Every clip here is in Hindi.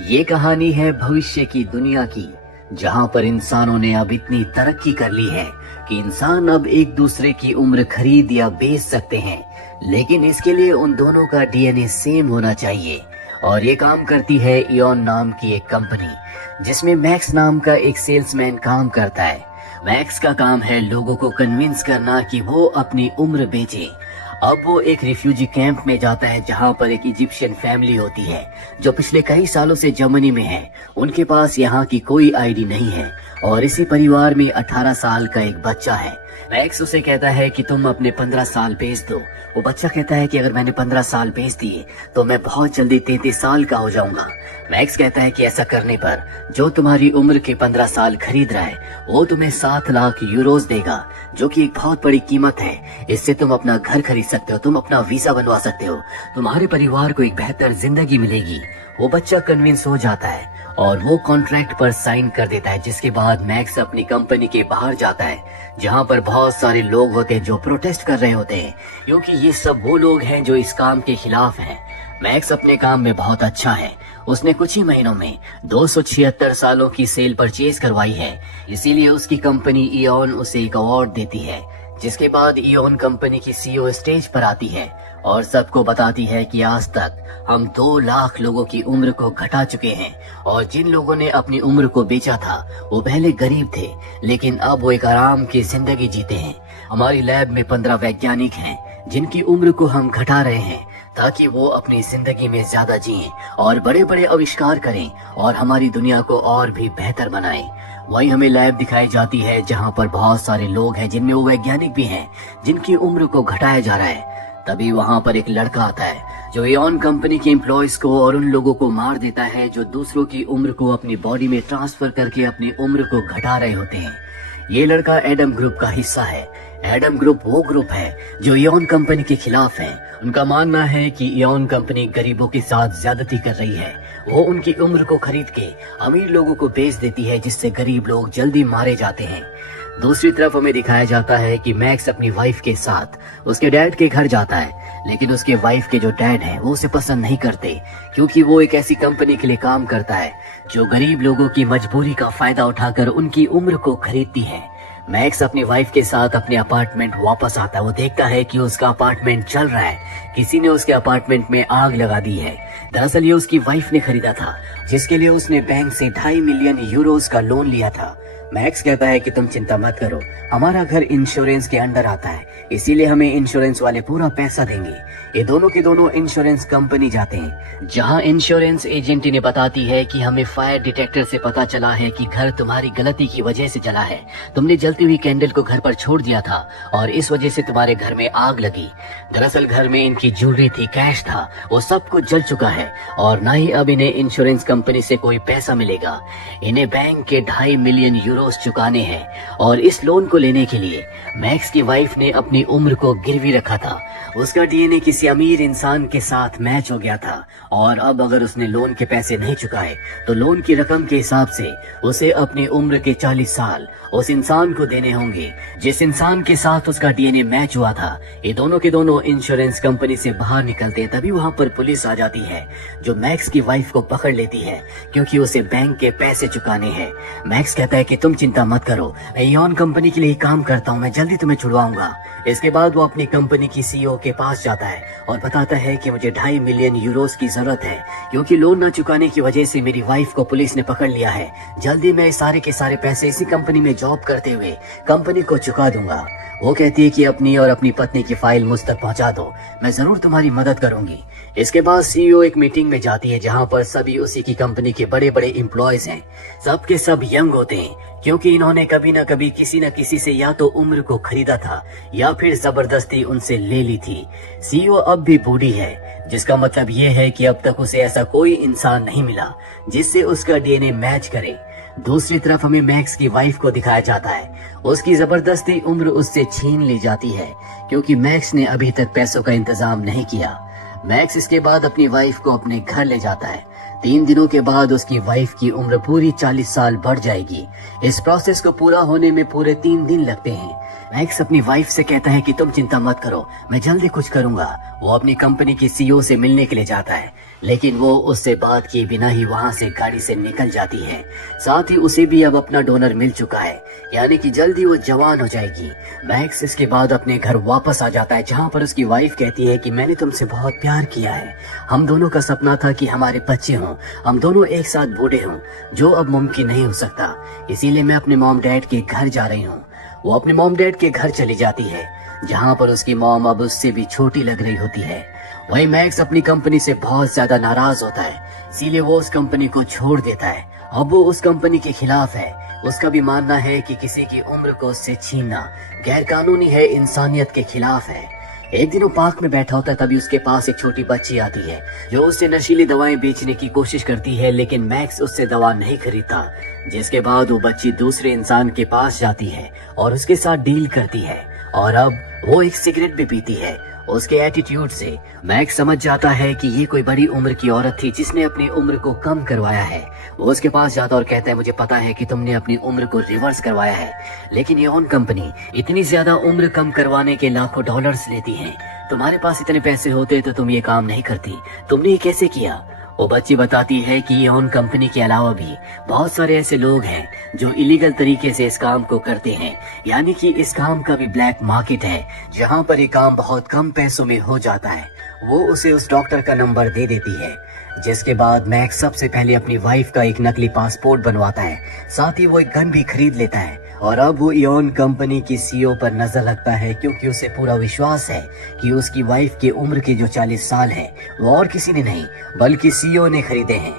ये कहानी है भविष्य की दुनिया की, जहाँ पर इंसानों ने अब इतनी तरक्की कर ली है कि इंसान अब एक दूसरे की उम्र खरीद या बेच सकते हैं, लेकिन इसके लिए उन दोनों का डीएनए सेम होना चाहिए। और ये काम करती है इयॉन नाम की एक कंपनी, जिसमें मैक्स नाम का एक सेल्समैन काम करता है। मैक्स का काम है लोगों को कन्विंस करना कि वो अपनी उम्र बेचे। अब वो एक रिफ्यूजी कैंप में जाता है, जहाँ पर एक इजिप्शियन फैमिली होती है जो पिछले कई सालों से जर्मनी में है। उनके पास यहाँ की कोई आईडी नहीं है और इसी परिवार में 18 साल का एक बच्चा है। मैक्स उसे कहता है कि तुम अपने 15 साल बेच दो। वो बच्चा कहता है कि अगर मैंने 15 साल बेच दिए तो मैं बहुत जल्दी 33 साल का हो जाऊंगा। मैक्स कहता है कि ऐसा करने पर जो तुम्हारी उम्र के 15 साल खरीद रहा है वो तुम्हें 7 लाख यूरोज देगा, जो कि एक बहुत बड़ी कीमत है। इससे तुम अपना घर खरीद सकते हो, तुम अपना वीजा बनवा सकते हो, तुम्हारे परिवार को एक बेहतर जिंदगी मिलेगी। वो बच्चा कन्विंस हो जाता है और वो कॉन्ट्रैक्ट पर साइन कर देता है, जिसके बाद मैक्स अपनी कंपनी के बाहर जाता है, जहाँ पर बहुत सारे लोग होते हैं जो प्रोटेस्ट कर रहे होते हैं, क्योंकि ये सब वो लोग हैं जो इस काम के खिलाफ हैं। मैक्स अपने काम में बहुत अच्छा है। उसने कुछ ही महीनों में 276 सालों की सेल परचेज करवाई है, इसीलिए उसकी कंपनी इयॉन उसे एक अवार्ड देती है। जिसके बाद इयॉन कंपनी की सीईओ स्टेज पर आती है और सबको बताती है कि आज तक हम 2 लाख लोगों की उम्र को घटा चुके हैं, और जिन लोगों ने अपनी उम्र को बेचा था वो पहले गरीब थे, लेकिन अब वो एक आराम की जिंदगी जीते हैं। हमारी लैब में 15 वैज्ञानिक हैं जिनकी उम्र को हम घटा रहे हैं ताकि वो अपनी जिंदगी में ज्यादा जिएं और बड़े बड़े आविष्कार करें और हमारी दुनिया को और भी बेहतर बनाएं। वहीं हमें लैब दिखाई जाती है जहां पर बहुत सारे लोग हैं, जिनमें वो वैज्ञानिक भी हैं जिनकी उम्र को घटाया जा रहा है। तभी वहां पर एक लड़का आता है जो इयॉन कंपनी के एम्प्लॉयज को और उन लोगों को मार देता है जो दूसरों की उम्र को अपनी बॉडी में ट्रांसफर करके अपनी उम्र को घटा रहे होते हैं। ये लड़का एडम ग्रुप का हिस्सा है। एडम ग्रुप वो ग्रुप है जो इयॉन कंपनी के खिलाफ है। उनका मानना है कि इयॉन कंपनी गरीबों के साथ ज्यादती कर रही है। वो उनकी उम्र को खरीद के अमीर लोगों को बेच देती है, जिससे गरीब लोग जल्दी मारे जाते हैं। दूसरी तरफ हमें दिखाया जाता है कि मैक्स अपनी वाइफ के साथ उसके डैड के घर जाता है, लेकिन उसके वाइफ के जो डैड हैं वो उसे पसंद नहीं करते, क्योंकि वो एक ऐसी कंपनी के लिए काम करता है जो गरीब लोगों की मजबूरी का फायदा उठाकर उनकी उम्र को खरीदती है। मैक्स अपनी वाइफ के साथ अपने अपार्टमेंट वापस आता है। वो देखता है कि उसका अपार्टमेंट चल रहा है, किसी ने उसके अपार्टमेंट में आग लगा दी है। दरअसल ये उसकी वाइफ ने खरीदा था, जिसके लिए उसने बैंक से 2.5 मिलियन यूरोज का लोन लिया था। मैक्स कहता है कि तुम चिंता मत करो, हमारा घर इंश्योरेंस के अंडर आता है, इसीलिए हमें इंश्योरेंस वाले पूरा पैसा देंगे। ये दोनों के दोनों इंश्योरेंस कंपनी जाते हैं, जहां इंश्योरेंस एजेंट इन्हें बताती है कि हमें फायर डिटेक्टर से पता चला है कि घर तुम्हारी गलती की वजह से जला है। तुमने जलती हुई कैंडल को घर पर छोड़ दिया था और इस वजह से तुम्हारे घर में आग लगी। दरअसल घर में इनकी ज्वेलरी थी, कैश था, वो सब कुछ जल चुका है और न ही अब इन्हें इंश्योरेंस कंपनी से कोई पैसा मिलेगा। इन्हें बैंक के 2.5 मिलियन यूरोज चुकाने हैं और इस लोन को लेने के लिए मैक्स की वाइफ ने अपनी उम्र को गिरवी रखा था। उसका डीएनए किसी अमीर इंसान के साथ मैच हो गया था और अब अगर उसने लोन के पैसे नहीं चुकाए तो लोन की रकम के हिसाब से उसे अपनी उम्र के 40 साल उस इंसान को देने होंगे जिस इंसान के साथ उसका डीएनए मैच हुआ था। ये दोनों के दोनों इंश्योरेंस कंपनी से बाहर निकलते हैं। तभी वहां पर पुलिस आ जाती है जो मैक्स की वाइफ को पकड़ लेती है, क्योंकि उसे बैंक के पैसे चुकाने हैं। मैक्स कहता है कि तुम चिंता मत करो, मैं इयॉन कंपनी के लिए काम करता हूँ, मैं जल्दी तुम्हें छुड़वाऊंगा। इसके बाद वो अपनी कंपनी की सीईओ के पास जाता है और बताता है कि मुझे 2.5 मिलियन यूरोज की जरूरत है, क्योंकि लोन न चुकाने की वजह से मेरी वाइफ को पुलिस ने पकड़ लिया है। जल्दी मैं सारे के सारे पैसे इसी कंपनी में जॉब करते हुए कंपनी को चुका दूंगा। वो कहती है कि अपनी और अपनी पत्नी की फाइल मुझ तक पहुंचा दो, मैं जरूर तुम्हारी मदद करूंगी। इसके बाद सीईओ एक मीटिंग में जाती है जहां पर सभी उसी की कंपनी के बड़े बड़े एम्प्लॉयज हैं। सब के सब यंग होते हैं, क्योंकि इन्होंने कभी न कभी किसी न किसी से या तो उम्र को खरीदा था या फिर जबरदस्ती उनसे ले ली थी। सीईओ अब भी बूढ़ी है, जिसका मतलब ये है कि अब तक उसे ऐसा कोई इंसान नहीं मिला जिससे उसका डीएनए मैच करे। दूसरी तरफ हमें मैक्स की वाइफ को दिखाया जाता है। उसकी जबरदस्ती उम्र उससे छीन ली जाती है, क्योंकि मैक्स ने अभी तक पैसों का इंतजाम नहीं किया। मैक्स इसके बाद अपनी वाइफ को अपने घर ले जाता है। 3 दिनों के बाद उसकी वाइफ की उम्र पूरी 40 साल बढ़ जाएगी। इस प्रोसेस को पूरा होने में पूरे 3 दिन लगते हैं। मैक्स अपनी वाइफ से कहता है कि तुम चिंता मत करो, मैं जल्दी कुछ करूंगा। वो अपनी कंपनी की सीईओ से मिलने के लिए जाता है, लेकिन वो उससे बात किए बिना ही वहां से गाड़ी से निकल जाती है। साथ ही उसे भी अब अपना डोनर मिल चुका है, यानी कि जल्दी वो जवान हो जाएगी। मैक्स इसके बाद अपने घर वापस आ जाता है, जहां पर उसकी वाइफ कहती है कि मैंने तुमसे बहुत प्यार किया है, हम दोनों का सपना था कि हमारे बच्चे हों, हम दोनों एक साथ बूढ़े हों, जो अब मुमकिन नहीं हो सकता, इसीलिए मैं अपने मॉम डैड के घर जा रही हूँ। वो अपने मॉम डैड के घर चली जाती है, जहाँ पर उसकी मॉम अब उससे भी छोटी लग रही होती है। वही मैक्स अपनी कंपनी से बहुत ज्यादा नाराज होता है, इसीलिए वो उस कंपनी को छोड़ देता है। अब वो उस कंपनी के खिलाफ है। उसका भी मानना है कि किसी की उम्र को उससे छीनना गैर कानूनी है, इंसानियत के खिलाफ है। एक दिन वो पार्क में बैठा होता है, तभी उसके पास एक छोटी बच्ची आती है जो उससे नशीली दवाएं बेचने की कोशिश करती है, लेकिन मैक्स उससे दवा नहीं खरीदता। जिसके बाद वो बच्ची दूसरे इंसान के पास जाती है और उसके साथ डील करती है, और अब वो एक सिगरेट भी पीती है। उसके एटीट्यूड से मैक्स समझ जाता है कि ये कोई बड़ी उम्र की औरत थी जिसने अपनी उम्र को कम करवाया है। वो उसके पास जाता और कहता है, मुझे पता है कि तुमने अपनी उम्र को रिवर्स करवाया है, लेकिन ये कंपनी इतनी ज्यादा उम्र कम करवाने के लाखों डॉलर्स लेती है। तुम्हारे पास इतने पैसे होते तो तुम ये काम नहीं करती, तुमने ये कैसे किया? वो बच्ची बताती है कि ये कंपनी के अलावा भी बहुत सारे ऐसे लोग हैं जो इलीगल तरीके से इस काम को करते हैं, यानी कि इस काम का भी ब्लैक मार्केट है, जहाँ पर ये काम बहुत कम पैसों में हो जाता है। वो उसे उस डॉक्टर का नंबर दे देती है, जिसके बाद मैक्स सबसे पहले अपनी वाइफ का एक नकली पासपोर्ट बनवाता है, साथ ही वो एक गन भी खरीद लेता है। और अब वो इओन कंपनी की सीईओ पर नजर रखता है, क्योंकि उसे पूरा विश्वास है कि उसकी वाइफ की उम्र के जो 40 साल है वो और किसी ने नहीं बल्कि सीईओ ने खरीदे हैं,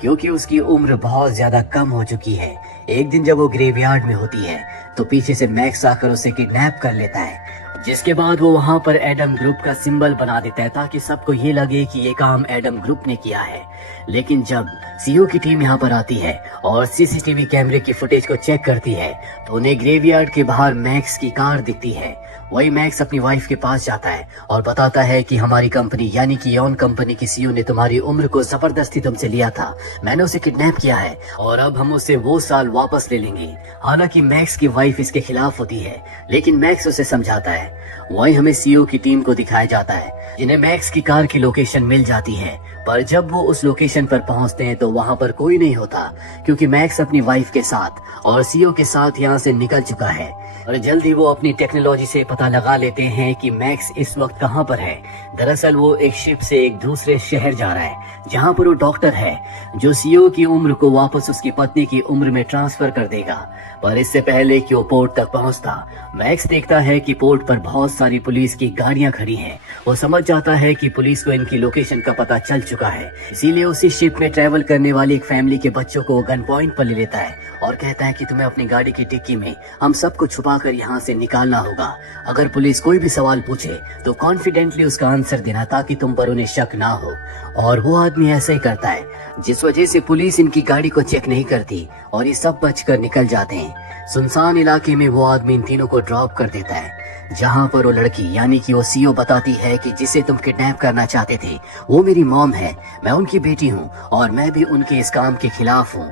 क्योंकि उसकी उम्र बहुत ज्यादा कम हो चुकी है। एक दिन जब वो ग्रेवयार्ड में होती है तो पीछे से मैक्स आकर उसे किडनैप कर लेता है, जिसके बाद वो वहाँ पर एडम ग्रुप का सिंबल बना देता है ताकि सबको ये लगे कि ये काम एडम ग्रुप ने किया है। लेकिन जब सीईओ की टीम यहाँ पर आती है और सीसीटीवी कैमरे की फुटेज को चेक करती है तो उन्हें ग्रेवयार्ड के बाहर मैक्स की कार दिखती है। वही मैक्स अपनी वाइफ के पास जाता है और बताता है कि हमारी कंपनी यानी कि इओन कंपनी की सीईओ ने तुम्हारी उम्र को जबरदस्ती तुमसे लिया था, मैंने उसे किडनैप किया है और अब हम उससे वो साल वापस ले लेंगे। हालांकि मैक्स की वाइफ इसके खिलाफ होती है, लेकिन मैक्स उसे समझाता है। वही हमें सीईओ की टीम को दिखाया जाता है, जिन्हें मैक्स की कार की लोकेशन मिल जाती है, पर जब वो उस लोकेशन पर पहुंचते हैं तो वहां पर कोई नहीं होता, क्योंकि मैक्स अपनी वाइफ के साथ और सीईओ के साथ यहाँ से निकल चुका है। और जल्दी वो अपनी टेक्नोलॉजी से पता लगा लेते हैं कि मैक्स इस वक्त कहाँ पर है। दरअसल वो एक शिप से एक दूसरे शहर जा रहा है, जहाँ पर वो डॉक्टर है जो सीईओ की उम्र को वापस उसकी पत्नी की उम्र में ट्रांसफर कर देगा। पर इससे पहले कि वो पोर्ट तक पहुंचता, मैक्स देखता है कि पोर्ट पर बहुत सारी पुलिस की गाड़ियां खड़ी हैं। वो समझ जाता है कि पुलिस को इनकी लोकेशन का पता चल चुका है, इसीलिए उसी शिप में ट्रेवल करने वाली एक फैमिली के बच्चों को गन पॉइंट पर ले लेता है और कहता है कि तुम्हें अपनी गाड़ी की डिक्की में हम सबको छुपाकर यहाँ से निकालना होगा। अगर पुलिस कोई भी सवाल पूछे तो कॉन्फिडेंटली उसका आंसर देना, ताकि तुम पर उन्हें शक ना हो। और वो आदमी ऐसा ही करता है, जिस वजह से पुलिस इनकी गाड़ी को चेक नहीं करती और ये सब बचकर निकल जाते हैं। सुनसान इलाके में वो आदमी इन तीनों को ड्रॉप कर देता है, जहाँ पर वो लड़की यानी कि वो सीईओ बताती है कि जिसे तुम किडनैप करना चाहते थे वो मेरी मॉम है, मैं उनकी बेटी हूँ और मैं भी उनके इस काम के खिलाफ हूँ।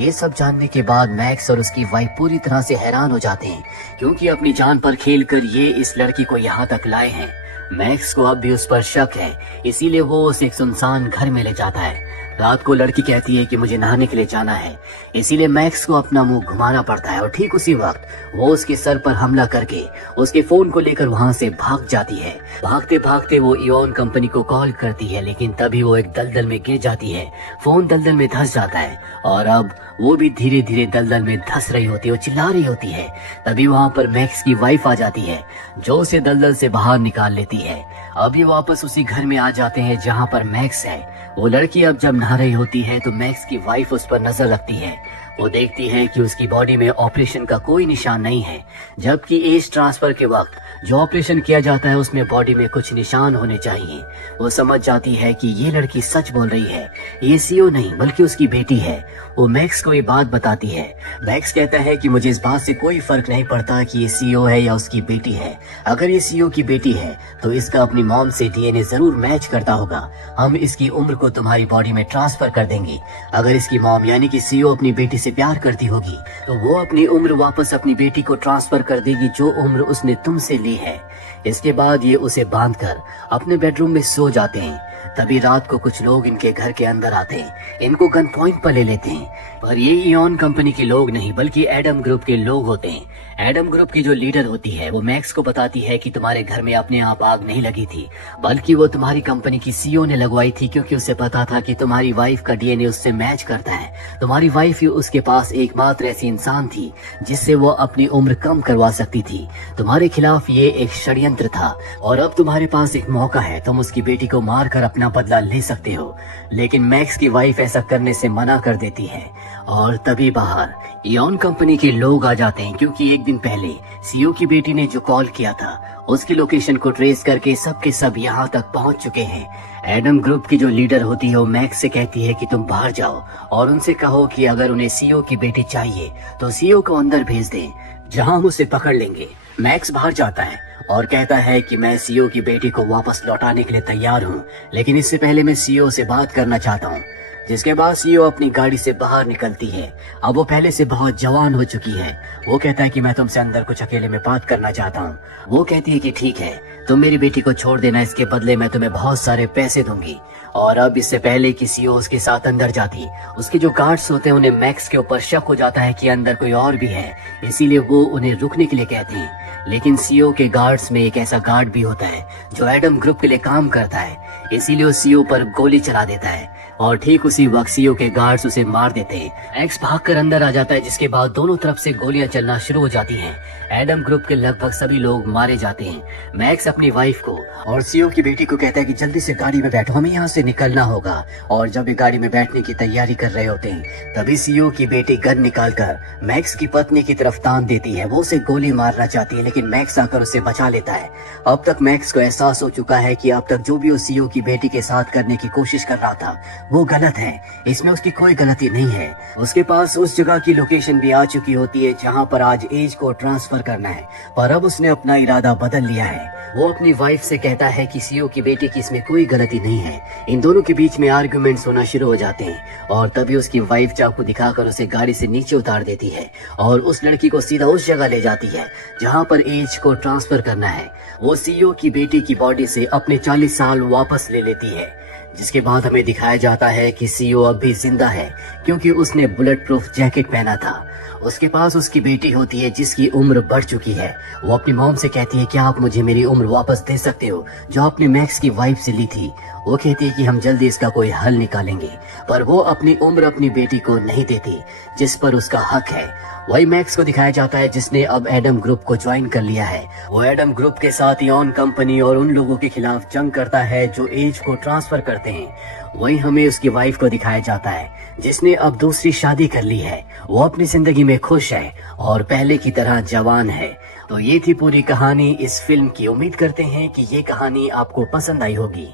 ये सब जानने के बाद मैक्स और उसकी वाइफ पूरी तरह से हैरान हो जाते हैं, क्योंकि अपनी जान पर खेलकर ये इस लड़की को यहाँ तक लाए हैं। मैक्स को अब भी उस पर शक है, इसीलिए वो उसे एक सुनसान घर में ले जाता है। रात को लड़की कहती है कि मुझे नहाने के लिए जाना है, इसीलिए मैक्स को अपना मुंह घुमाना पड़ता है और ठीक उसी वक्त वो उसके सर पर हमला करके उसके फोन को लेकर वहां से भाग जाती है। भागते भागते वो इओन कंपनी को कॉल करती है, लेकिन तभी वो एक दलदल में गिर जाती है। फोन दलदल में धंस जाता है और अब वो भी धीरे धीरे दलदल में धंस रही होती है, वो चिल्ला रही होती है। तभी वहां पर मैक्स की वाइफ आ जाती है, जो उसे दलदल से बाहर निकाल लेती है। अब ये वापस उसी घर में आ जाते हैं जहाँ पर मैक्स है। वो लड़की अब जब नहा रही होती है तो मैक्स की वाइफ उस पर नजर रखती है। वो देखती है कि उसकी बॉडी में ऑपरेशन का कोई निशान नहीं है, जबकि एज ट्रांसफर के वक्त जो ऑपरेशन किया जाता है उसमें बॉडी में कुछ निशान होने चाहिए। वो समझ जाती है कि ये लड़की सच बोल रही है, ये सीईओ नहीं बल्कि उसकी बेटी है। वो मैक्स को ये बात बताती है। मैक्स कहता है कि मुझे इस बात से कोई फर्क नहीं पड़ता कि ये सीईओ है या उसकी बेटी है। अगर ये सीईओ की बेटी है तो इसका अपनी मॉम से डीएनए जरूर मैच करता होगा। हम इसकी उम्र को तुम्हारी बॉडी में ट्रांसफर कर देंगे। अगर इसकी मॉम यानी कि सीईओ अपनी बेटी से प्यार करती होगी तो वो अपनी उम्र वापस अपनी बेटी को ट्रांसफर कर देगी जो उम्र उसने तुमसे ली है। इसके बाद ये उसे बांधकर अपने बेडरूम में सो जाते हैं। तभी रात को कुछ लोग इनके घर के अंदर आते हैं, इनको गन पॉइंट पर ले लेते हैं। पर ये इयॉन कंपनी के लोग नहीं बल्कि एडम ग्रुप के लोग होते हैं। एडम ग्रुप की जो लीडर होती है वो मैक्स को बताती है कि तुम्हारे घर में अपने आप आग नहीं लगी थी, बल्कि वो तुम्हारी कंपनी की सीईओ ने लगवाई थी, क्योंकि उसे पता था कि तुम्हारी वाइफ का डीएनए उससे मैच करता है। तुम्हारी वाइफ ही उसके पास एकमात्र ऐसी इंसान थी जिससे वो अपनी उम्र कम करवा सकती थी। तुम्हारे खिलाफ ये एक षड्यंत्र था और अब तुम्हारे पास एक मौका है, तुम उसकी बेटी को मार कर अपना बदला ले सकते हो। लेकिन मैक्स की वाइफ ऐसा करने से मना कर देती है और तभी बाहर इयॉन कंपनी के लोग आ जाते हैं, क्योंकि एक दिन पहले सीईओ की बेटी ने जो कॉल किया था उसकी लोकेशन को ट्रेस करके सबके सब यहाँ तक पहुँच चुके हैं। एडम ग्रुप की जो लीडर होती है वो मैक्स से कहती है कि तुम बाहर जाओ और उनसे कहो कि अगर उन्हें सीईओ की बेटी चाहिए तो सीईओ को अंदर भेज दें, जहां हम उसे पकड़ लेंगे। मैक्स बाहर जाता है और कहता है कि मैं सीईओ की बेटी को वापस लौटाने के लिए तैयार हूँ, लेकिन इससे पहले मैं सीईओ से बात करना चाहता हूँ। जिसके बाद सीईओ अपनी गाड़ी से बाहर निकलती है। अब वो पहले से बहुत जवान हो चुकी है। वो कहता है कि मैं तुमसे अंदर कुछ अकेले में बात करना चाहता हूँ। वो कहती है कि ठीक है, तुम मेरी बेटी को छोड़ देना, इसके बदले मैं तुम्हें बहुत सारे पैसे दूंगी। और अब इससे पहले कि सीईओ उसके साथ अंदर जाती, उसके जो गार्ड्स होते हैं उन्हें मैक्स के ऊपर शक हो जाता है कि अंदर कोई और भी है, इसीलिए वो उन्हें रुकने के लिए कहते हैं। लेकिन सीईओ के गार्ड्स में एक ऐसा गार्ड भी होता है जो एडम ग्रुप के लिए काम करता है, इसीलिए वो सीईओ पर गोली चला देता है और ठीक उसी वक्त सीईओ के गार्ड्स उसे मार देते हैं। मैक्स भागकर अंदर आ जाता है, जिसके बाद दोनों तरफ से गोलियां चलना शुरू हो जाती हैं। एडम ग्रुप के लगभग सभी लोग मारे जाते हैं। मैक्स अपनी वाइफ को और सीईओ की बेटी को कहता है कि जल्दी से गाड़ी में बैठो, हमें यहाँ से निकलना होगा। और जब ये गाड़ी में बैठने की तैयारी कर रहे होते हैं तभी सीईओ की बेटी गन निकालकर मैक्स की पत्नी की तरफ तान देती है। वो उसे गोली मारना चाहती है लेकिन मैक्स आकर उसे बचा लेता है। अब तक मैक्स को एहसास हो चुका है कि अब तक जो भी वो सीईओ की बेटी के साथ करने की कोशिश कर रहा था वो गलत है, इसमें उसकी कोई गलती नहीं है। उसके पास उस जगह की लोकेशन भी आ चुकी होती है जहां पर आज एज को ट्रांसफर करना है, पर अब उसने अपना इरादा बदल लिया है। वो अपनी वाइफ से कहता है कि सीईओ की बेटी की इसमें कोई गलती नहीं है। इन दोनों के बीच में आर्गुमेंट्स होना शुरू हो जाते हैं और तभी उसकी वाइफ चाकू दिखाकर उसे गाड़ी से नीचे उतार देती है और उस लड़की को सीधा उस जगह ले जाती है जहां पर एज को ट्रांसफर करना है। वो सीईओ की बेटी की बॉडी से अपने 40 साल वापस ले लेती है, जिसके बाद हमें दिखाया जाता है कि सीईओ अब भी जिंदा है क्योंकि उसने बुलेट प्रूफ जैकेट पहना था। उसके पास उसकी बेटी होती है जिसकी उम्र बढ़ चुकी है। वो अपनी मॉम से कहती है कि आप मुझे मेरी उम्र वापस दे सकते हो जो आपने मैक्स की वाइफ से ली थी। वो कहती है कि हम जल्दी इसका कोई हल निकालेंगे, पर वो अपनी उम्र अपनी बेटी को नहीं देती जिस पर उसका हक है। वही मैक्स को दिखाया जाता है जिसने अब एडम ग्रुप को ज्वाइन कर लिया है। वो एडम ग्रुप के साथ इयॉन कंपनी और उन लोगों के खिलाफ जंग करता है जो एज को ट्रांसफर करते हैं। वही हमें उसकी वाइफ को दिखाया जाता है जिसने अब दूसरी शादी कर ली है। वो अपनी जिंदगी में खुश है और पहले की तरह जवान है। तो ये थी पूरी कहानी इस फिल्म की। उम्मीद करते हैं कि ये कहानी आपको पसंद आई होगी।